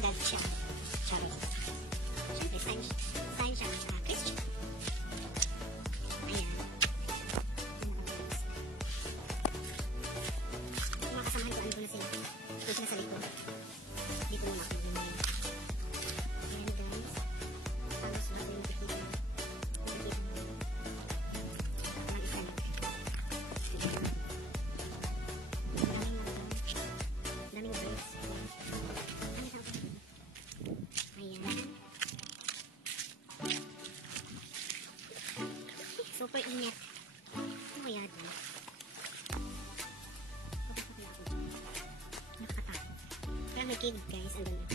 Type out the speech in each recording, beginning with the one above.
God siya. Charot. Siyempre, sign siya Christian. Ayan. Mga kasamahan ko, ano ko na sila. Ito sila sa likod. Dito muna ako. Ayan guys. Halos bago yung tikita. Daming birds. Ayan. Super init. Ano yan? Nakakatakot. Pero may cave guys. Andun na.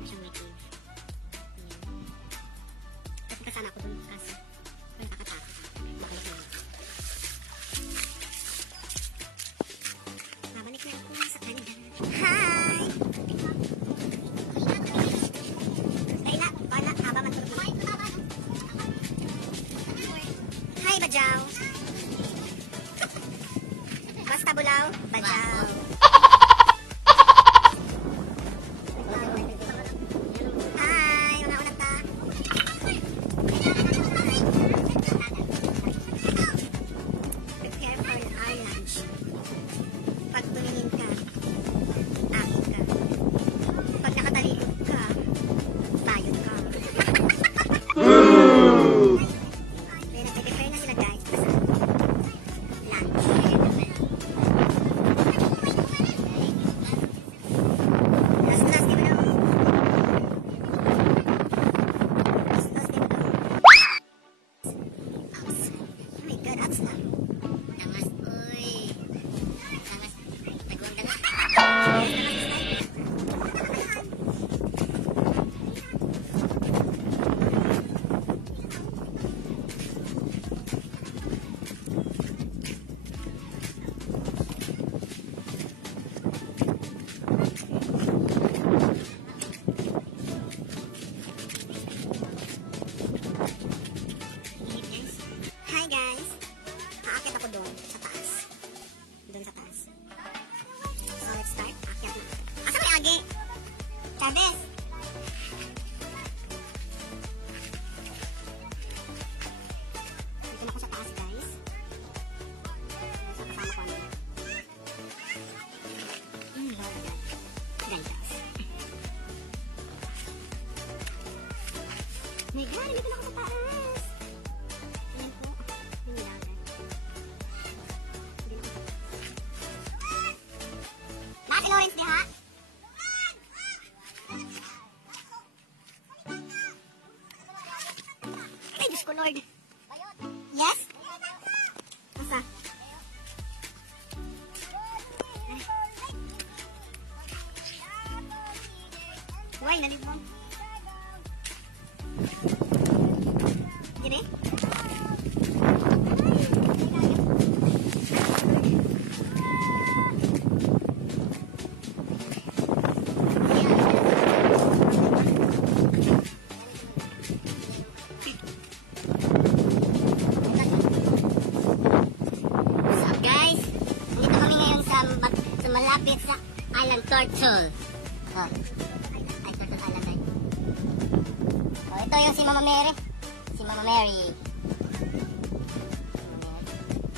Masyang may cave. Ayan. Tapos sana ako dun kasi. Pero nakakatakot. Bakit na. Mabalik na ako sa Canada. Hi! Kaila, bala, haba man tulog. Hi, Bajaw! Basta bulaw, Bajaw. Hi, mga unat ta. Prepare for our lunch. Pag tumingin ka, akit ka. Pag nakatalikod ka, tayod ka. May nag-prepare na sila guys sa lunch. Last di ba daw? Last di ba daw? Ups. Oh my God, ups na. Tamas, uy. Tamas, nagawang ka na. Hi guys! Aakit ako doon sa taas. Doon sa taas. So let's start. Aakyat na. Asa may agi? Chavez! Dito na ako sa taas guys. So kasama ko ano. Lord God. Gantas. My God! Dito na ako sa taas! Ayan po. Yung dagat. Nati Lawrence diha? Ay, Diyos ko Lord. Yes? Asa? Ay. Uy, nalibon. Gini? Malapit sa Island Turtle. Oh. Ay, Turtle Island ay. Oh, ito yung si Mama Mary. Si Mama Mary.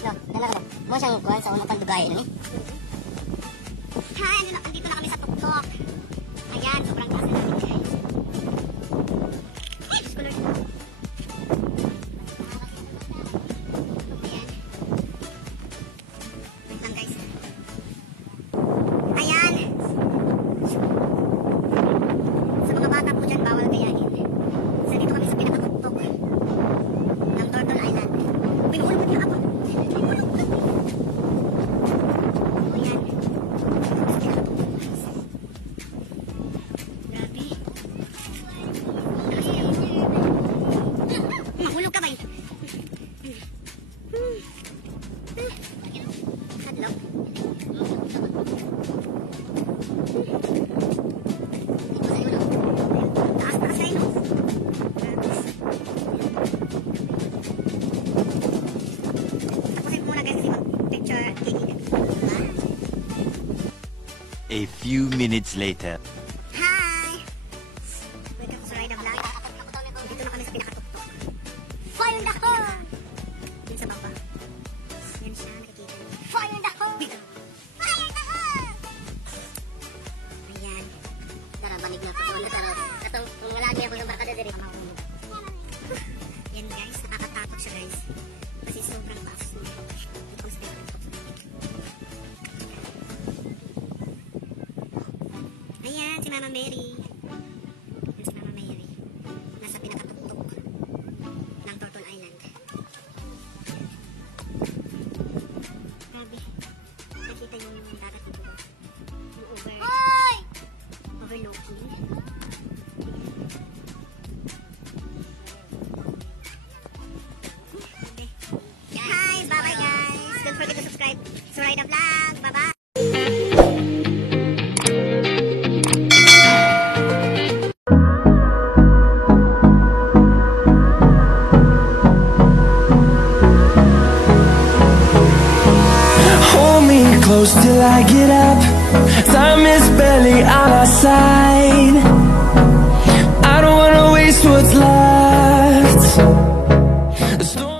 No, dala ka na. Mo siyang kuhan sa unang pandugayin ni. Hi, andito na kami sa tuktok. Ayan, sobrang taas na namin guys. Ay, Diyos ko Lord. A few minutes later. Hi! si Mama Mary. Yan si Mama Mary. Nasa pinakatuktok ng Turtle Island. Grabe. Nakita yung dagat dito. Yung overlooking. Okay. Guys, bye-bye guys. Don't forget to subscribe to Rida Vlog. Bye-bye. Hold me close till I get up. Time is barely on our side.